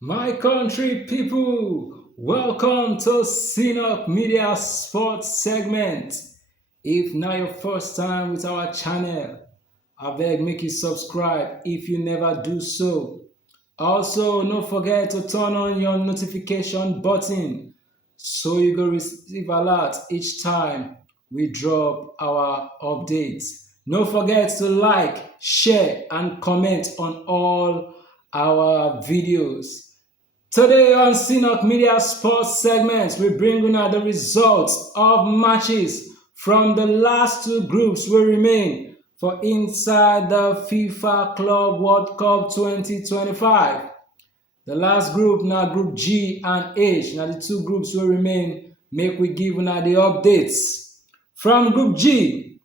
My country people, welcome to Sinop Media Sports segment. If now your first time with our channel, I beg make you subscribe if you never do so. Also, don't forget to turn on your notification button so you go receive alert each time we drop our updates. Don't forget to like, share, and comment on all our videos. Today on Sinop Media Sports segments, we bring you the results of matches from the last two groups we remain for inside the FIFA Club World Cup 2025. The last group now Group G and H. Now the two groups will remain. Make we give now the updates. From Group G,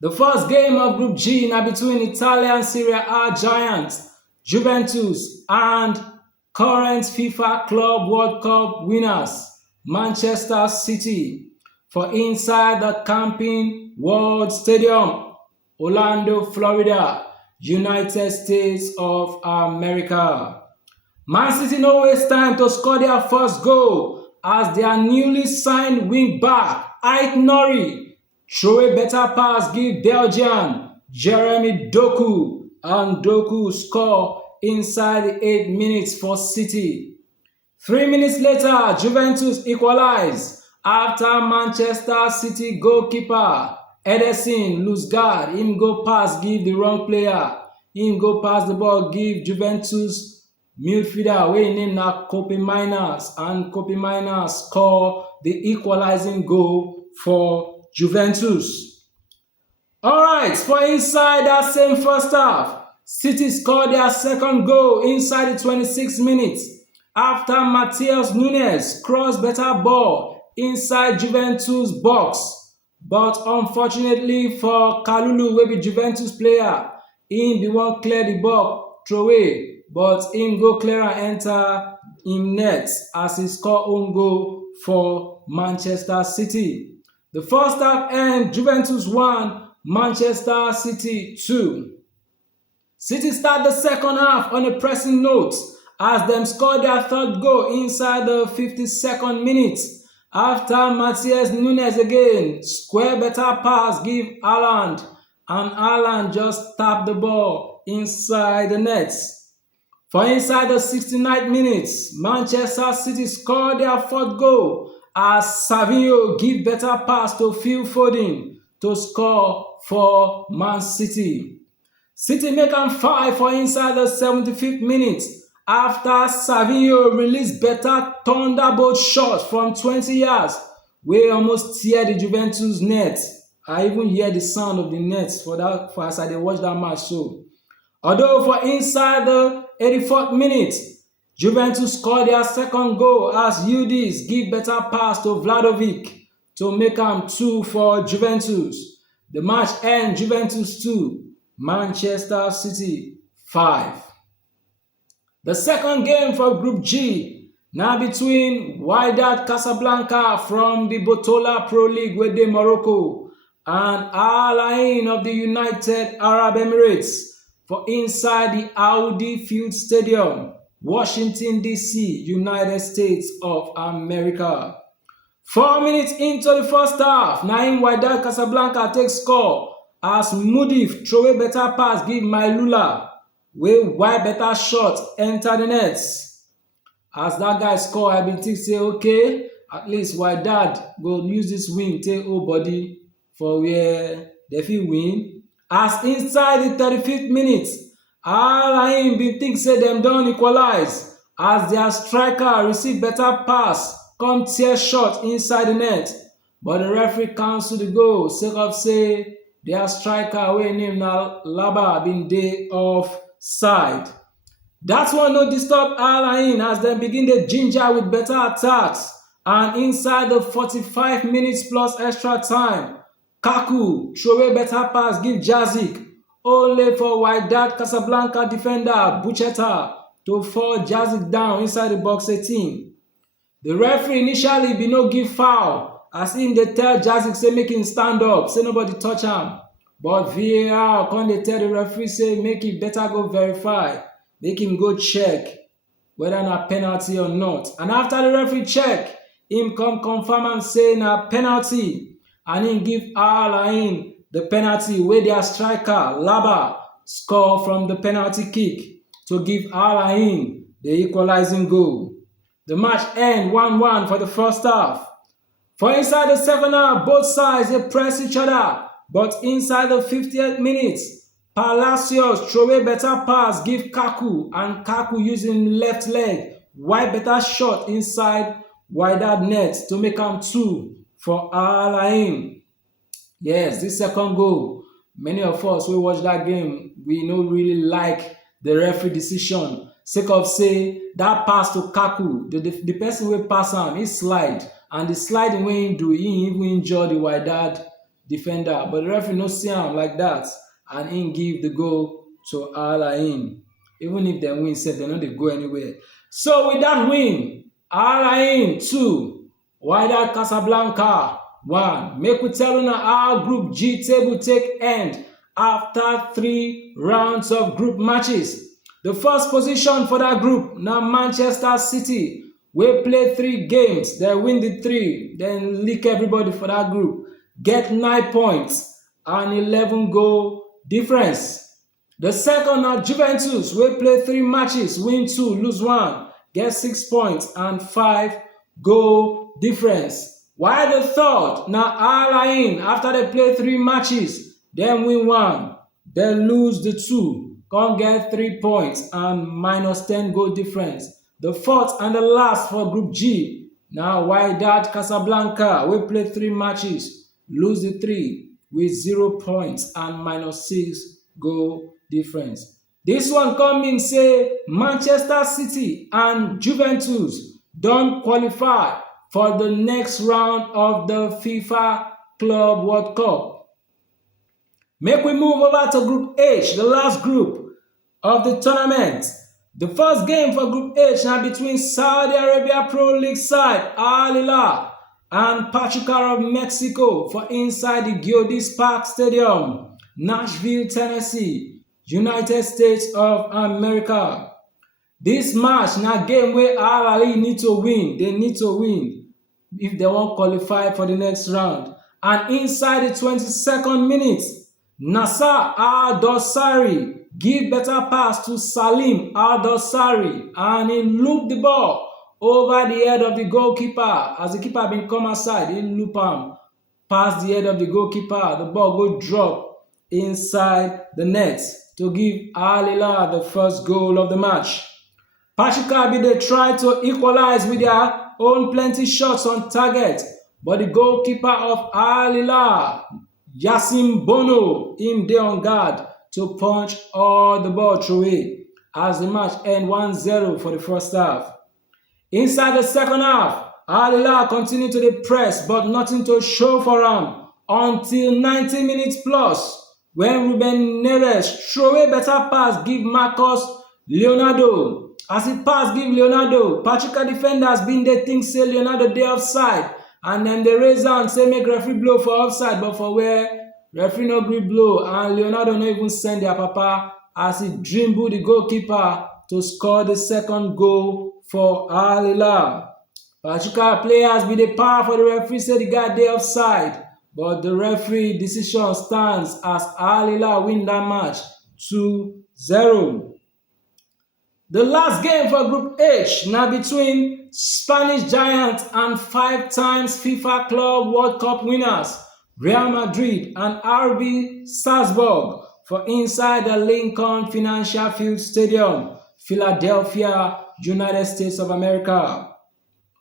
the first game of Group G now between Italian Serie A giants Juventus and current FIFA Club World Cup winners Manchester City for inside the Camping World Stadium, Orlando, Florida, United States of America. Man City no waste time to score their first goal as their newly signed wing back Ait Nori throw a better pass give Belgian Jeremy Doku and Doku score inside the 8 minutes for City. 3 minutes later, Juventus equalized after Manchester City goalkeeper Ederson lose guard. Him go pass give the wrong player. Him go pass the ball give Juventus midfielder wey name na Kope Miners, and Kope Miners score the equalizing goal for Juventus. Alright, for inside that same first half, City scored their second goal inside the 26 minutes after Matheus Nunes crossed better ball inside Juventus box. But unfortunately for Kalulu, wey be Juventus player, him be wan clear the ball throwaway, but him go clear and enter him net as he score own goal for Manchester City. The first half end, Juventus 1, Manchester City 2. City start the second half on a pressing note as them scored their third goal inside the 52nd minute after Matheus Nunes again square better pass give Haaland, and Haaland just tapped the ball inside the net. For inside the 69th minutes, Manchester City scored their fourth goal as Savinho give better pass to Phil Foden to score for Man City. City make am 5 for inside the 75th minute after Savinho released better thunderbolt shot from 20 yards wey almost tear the Juventus net. I even hear the sound of the net for as I dey watch that match so. Although for inside the 84th minute, Juventus scored their second goal as Udis give better pass to Vlahovic to make am 2 for Juventus. The match end Juventus 2, Manchester City 5. The second game for Group G now between Wydad Casablanca from the Botola Pro League wey dey Morocco and Al Ain of the United Arab Emirates for inside the Audi Field Stadium, Washington DC, United States of America. 4 minutes into the first half, Naim Wydad Casablanca take score as Mudif throw a better pass give Mailula wey wide better shot enter the net. As that guy score, I been think say okay, at least Wydad go use this win take hold body for where they fit win. As inside the 35th minute, Al Ain bin think say dem don equalize as their striker receive better pass come tear shot inside the net, but the referee cancel the goal sake of say their striker wey name na Laba bin dey offside. Dat one no disturb Al Ain as dem begin dey ginger with better attacks, and inside the 45 minutes plus extra time, Kaku throw a better pass give Jazik, only for Wydad Casablanca defender Bucheta to fall Jazik down inside the box 18. The referee initially bin no give foul as im dey tell Jazik say make him stand up, say nobody touch am. But VAR come dey tell the referee say make e better go verify, make him go check whether na penalty or not. And after the referee check, him come confirm am say na penalty, and him give Al Ain the penalty wey their striker Laba score from the penalty kick to give Al Ain the equalizing goal. The match end 1-1 for the first half. For inside the second half, both sides dey press each other, but inside the 50th minute, Palacios throw away better pass give Kaku, and Kaku using left leg wide better shot inside wider net to make am 2 for Al Ain. Yes, this second goal, many of us wey watch that game, we no really like the referee decision sake of say that pass to Kaku, the person wey pass am, he slide, and the sliding wey him do, he even injure the wide defender, but the referee no see am like that, and him give the goal to Al Ain. Even if dem win sef, dem no dey go anywhere. So with that win, Al Ain 2, Wydad Casablanca 1. Make we tell una how Group G table take end after 3 rounds of group matches. The first position for that group na Manchester City, wey play 3 games, dem win the 3, dem lick everybody for that group, get 9 points and 11 goal difference. The second na Juventus, wey play 3 matches, win 2, lose 1, get 6 points and 5 goal difference. While the third na Al Ain, after they play 3 matches, dem win 1, dem lose the 2, come get 3 points and minus 10 goal difference. The fourth and the last for Group G na Wydad Casablanca, wey play 3 matches, lose the 3 with 0 points and minus 6 goal difference. This one come mean say Manchester City and Juventus don qualify for the next round of the FIFA Club World Cup. Make we move over to Group H, the last group of the tournament. The first game for Group H na between Saudi Arabia Pro League side Al Hilal and Pachuca of Mexico for inside the Geodis Park Stadium, Nashville, Tennessee, United States of America. This match na game wey Al Ahly need to win. They need to win if they wan qualify for the next round. And inside the 22nd minute, Nasser Al-Dossari give better pass to Salim Al-Dossari, and he loop the ball over the head of the goalkeeper. As the keeper been come aside, he loop am past the head of the goalkeeper. The ball go drop inside the net to give Al Hilal the first goal of the match. Pachuca be dey try to equalize with their own plenty shots on target, but the goalkeeper of Al Hilal, Yassin Bono, him dey on guard to punch all the ball away as the match end 1-0 for the first half. Inside the second half, Al Hilal continue to dey press, but nothing to show for am until 90 minutes plus, when Ruben Neves throw away better pass give Marcos Leonardo. As he pass give Leonardo, Pachuca defenders bin dey think say Leonardo dey offside, and then they raise hand say make referee blow for offside, but for where referee no gree blow, and Leonardo no even send their papa as he dribble the goalkeeper to score the second goal for Al Hilal. Pachuca players be dey power for the referee say the guy dey offside, but the referee decision stands as Al Hilal win that match 2-0. The last game for Group H na between Spanish giants and 5 times FIFA Club World Cup winners Real Madrid and RB Salzburg for inside the Lincoln Financial Field Stadium, Philadelphia, United States of America.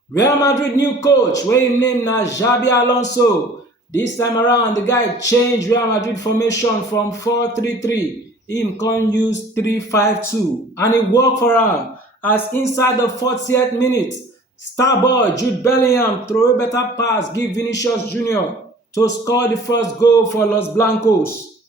Real Madrid new coach wey him name na Xabi Alonso. This time around, the guy change Real Madrid formation from 4-3-3. Him come use 3-5-2, and it work for am as inside the 40th minute, star boy Jude Bellingham throw a better pass give Vinicius Jr. to score the first goal for Los Blancos.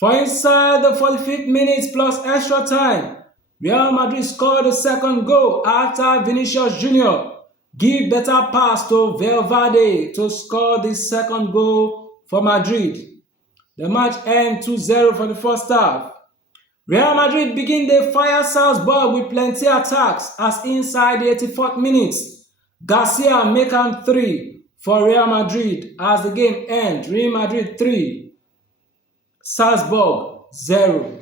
For inside the 45th minute plus extra time, Real Madrid scored the second goal after Vinicius Jr. give better pass to Valverde to score the second goal for Madrid. The match end 2-0 for the first half. Real Madrid begin dey fire Salzburg with plenty attacks as inside the 84th minute, Garcia make am 3 for Real Madrid as the game end. Real Madrid 3, Salzburg 0.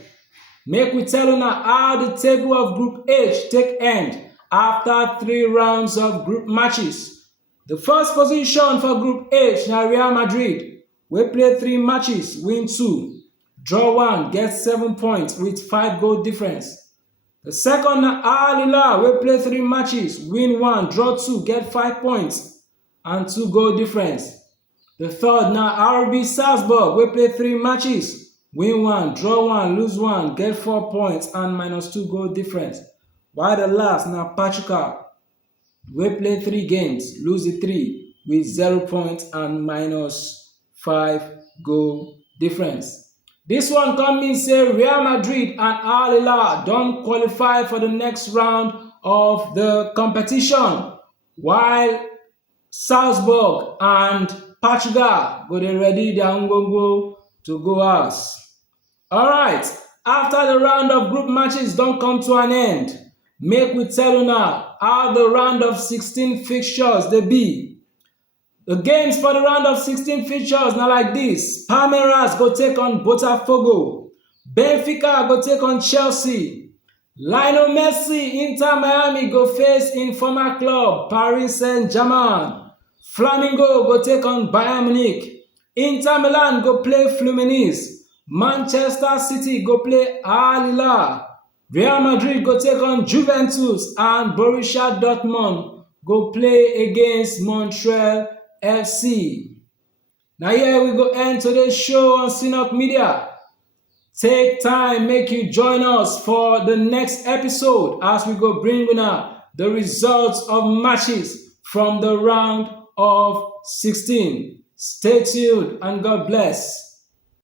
Make we tell una how the table of Group H take end after 3 rounds of group matches. The first position for Group H na Real Madrid, wey play 3 matches, win 2, draw 1, get 7 points with 5 goal difference. The second na hilal, wey play 3 matches, win 1, draw 2, get 5 points and 2 goal difference. The third na RB Salzburg, wey play 3 matches, win 1, draw 1, lose 1, get 4 points and -2 goal difference. While the last na Pachuca, wey play 3 games, lose the 3 with 0 points and -5 goal difference. This one come mean say Real Madrid and hilal don qualify for the next round of the competition, while Salzburg and Pachuca go dey ready their ngongo to go house. Alright, after the round of group matches don come to an end, make we tell una how the round of 16 fixtures dey be. The games for the round of 16 fixtures na like this: Palmeiras go take on Botafogo, Benfica go take on Chelsea, Lionel Messi Inter Miami go face im former club Paris Saint-Germain, Flamengo go take on Bayern Munich, Inter Milan go play Fluminense, Manchester City go play hilal, Real Madrid go take on Juventus and Borussia Dortmund go play against Montreal FC. Now here we go end today's show on Sinok Media. Take time, make you join us for the next episode as we go bring una the results of matches from the round of 16. Stay tuned and God bless.